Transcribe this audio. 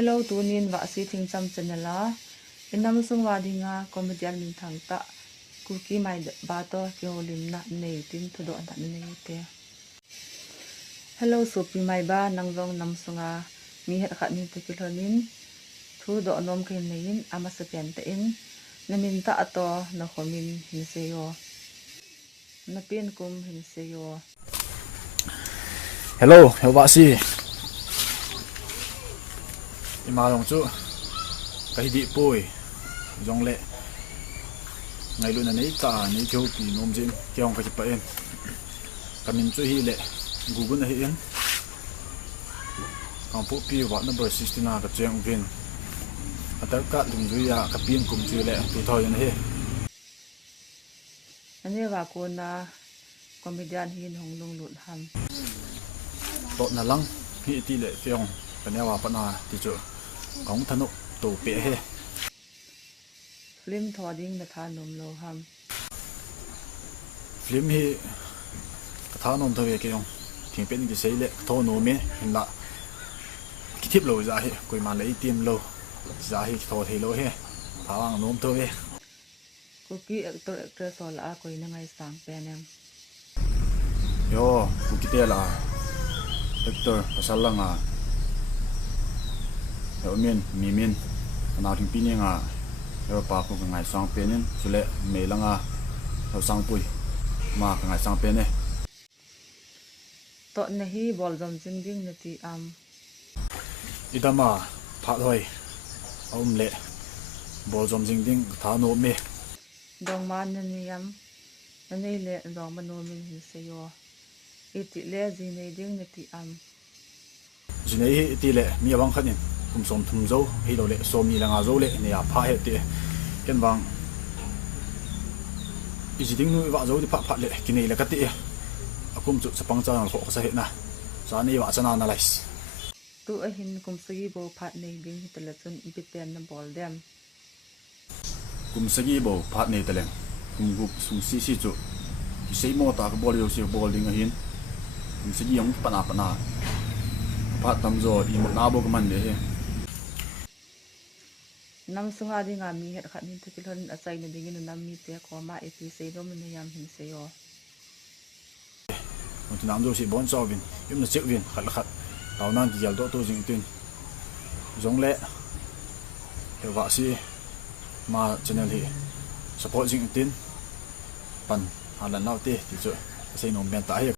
Hello tunin wa si thing cham chanela inam sung wa dinga comedian min thang ta kuki mai ba to ke holim na nei tin thodo an nei te hello sopi mai ba nang jong nam sunga mi het khat ni te kilonin thu do nom ke nein ama se pen te in namin ta ato na khomin hin se yo na pin kum hin se yo hello wa si ima long chu kai di poi jong le ngai lu na nei ta nei keu pi nom jin keong ka chi pa en kamin chu hi le google na hi en ang pu pi wa number 16 na ka cheng vin atar ka lung ju ya ka pin kum chu le tu thoi na he ane wa ko na comedian hin hong lung lut ham to na lang hi ti le keong kanya wa pa na ti chu kong thanu to pe he film thoding na tha nom lo ham film hi ka tha nom tho ve keong thing pen ki sei le tho no me hin la ki thip lo za he koi ma le tim lo za hi tho thei lo he thawang nom tho ve kuki actor actress wala a koi na ngai sang penem yo ku ki te la actor pasalanga yo men mi men na thing pi ne nga yo pa ko ngai sang penin sule me langa yo sang pui ma ngai sang pen ne to na hi bol jom jing jing na ti idama pha thoi om le bol jom jing ding tha no me dong man na niyam na nei le dong ma no min hin se yo iti le ji nei ding na ti jinei hi ti le mi awang khanin kum som thum zo hi lo le som ni langa zo le ne ya pha he ti ken wang ijiding nu wa zo di pha le kinei la ka ti akum chu sapang cha ngal kho sa he na sa ni wa chana na lais tu a hin kum sagi bo phat nei ding hi tala chun bit pen na bol dem kum sagi bo phat nei teleng kum gup sung si si chu ki sei mo ta ka bol yo si bol ding a hin kum sagi yong pana phat tam zo i mo na bo ka man le he nam sunga dinga mi het khat nin thikilon achai na ding in nam mi te ko ma epi se do min yam hin se yo tu nam zo si bon so vin yum na chek vin khat khat taw nan dial do to jing tin jong le he wa si ma channel hi support jing tin pan halan law te ti chu sei nom ben ta hi